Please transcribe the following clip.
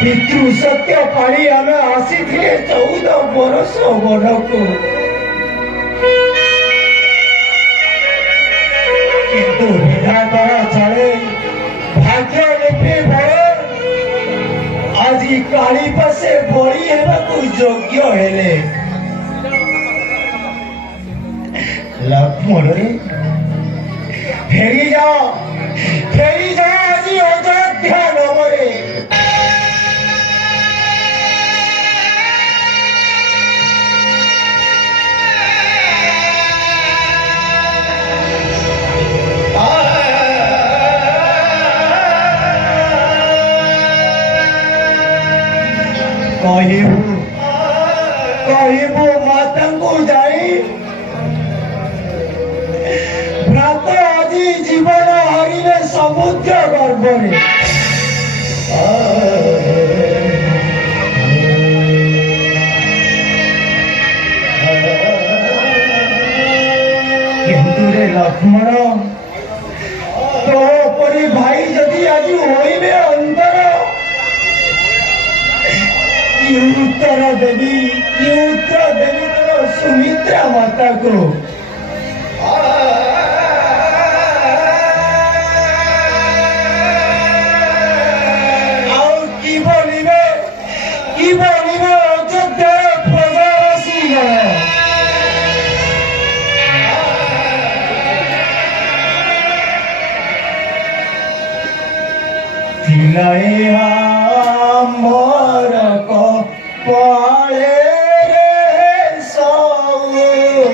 पितृ सत्य पाड़ी आम आसी 14 बरस बड़ को चले भाग्य लिपि बड़ आज काली पासे बड़ी योग्य हेले लक्ष्मण फेरी जा आज अयोध्या नगरे कहबू माता को जाई भ्रात आज जीवन हारिले समुद्र गर्भरे किंतु रे लक्ष्मण तो परी भाई जदि आज होइबे अंतर उत्तर देवी तो सुमित्रा माता को की बोलिबे अयोध्या प्रजावासी तिलाए मोर को पाले रे सौनित्री